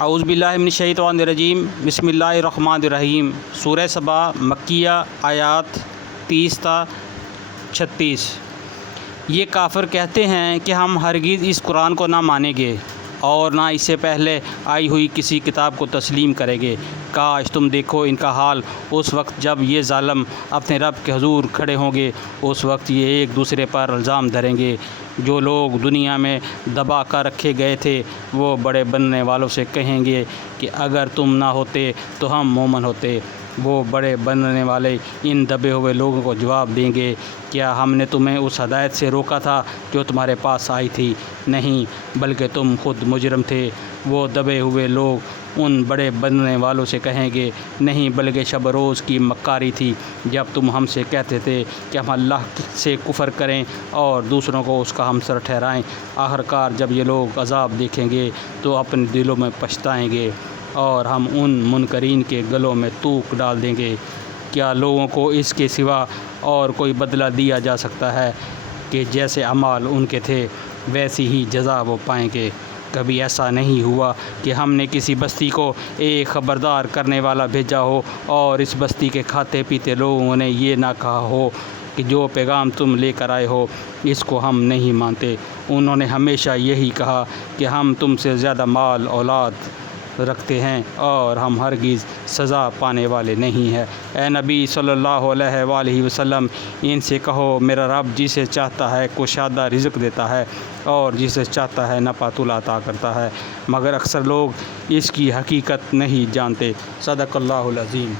اعوذ باللہ من الشیطان الرجیم، بسم اللہ الرحمن الرحیم۔ سورہ سبا مکیہ، آیات 30 تا 36۔ یہ کافر کہتے ہیں کہ ہم ہرگز اس قرآن کو نہ مانیں گے اور نہ اس سے پہلے آئی ہوئی کسی کتاب کو تسلیم کریں گے۔ کاش تم دیکھو ان کا حال اس وقت جب یہ ظالم اپنے رب کے حضور کھڑے ہوں گے۔ اس وقت یہ ایک دوسرے پر الزام دھریں گے۔ جو لوگ دنیا میں دبا کر رکھے گئے تھے وہ بڑے بننے والوں سے کہیں گے کہ اگر تم نہ ہوتے تو ہم مومن ہوتے۔ وہ بڑے بننے والے ان دبے ہوئے لوگوں کو جواب دیں گے، کیا ہم نے تمہیں اس ہدایت سے روکا تھا جو تمہارے پاس آئی تھی؟ نہیں، بلکہ تم خود مجرم تھے۔ وہ دبے ہوئے لوگ ان بڑے بننے والوں سے کہیں گے، نہیں، بلکہ شب روز کی مکاری تھی جب تم ہم سے کہتے تھے کہ ہم اللہ سے کفر کریں اور دوسروں کو اس کا ہمسر ٹھہرائیں۔ آخرکار جب یہ لوگ عذاب دیکھیں گے تو اپنے دلوں میں پچھتائیں گے اور ہم ان منکرین کے گلوں میں تھوک ڈال دیں گے۔ کیا لوگوں کو اس کے سوا اور کوئی بدلہ دیا جا سکتا ہے کہ جیسے اعمال ان کے تھے ویسی ہی جزا وہ پائیں گے؟ کبھی ایسا نہیں ہوا کہ ہم نے کسی بستی کو ایک خبردار کرنے والا بھیجا ہو اور اس بستی کے کھاتے پیتے لوگوں نے یہ نہ کہا ہو کہ جو پیغام تم لے کر آئے ہو اس کو ہم نہیں مانتے۔ انہوں نے ہمیشہ یہی کہا کہ ہم تم سے زیادہ مال اولاد رکھتے ہیں اور ہم ہرگز سزا پانے والے نہیں ہیں۔ اے نبی صلی اللہ علیہ وآلہ وسلم، ان سے کہو میرا رب جسے چاہتا ہے کشادہ رزق دیتا ہے اور جسے چاہتا ہے نپاتول عطا کرتا ہے، مگر اکثر لوگ اس کی حقیقت نہیں جانتے۔ صدق اللہ العظیم۔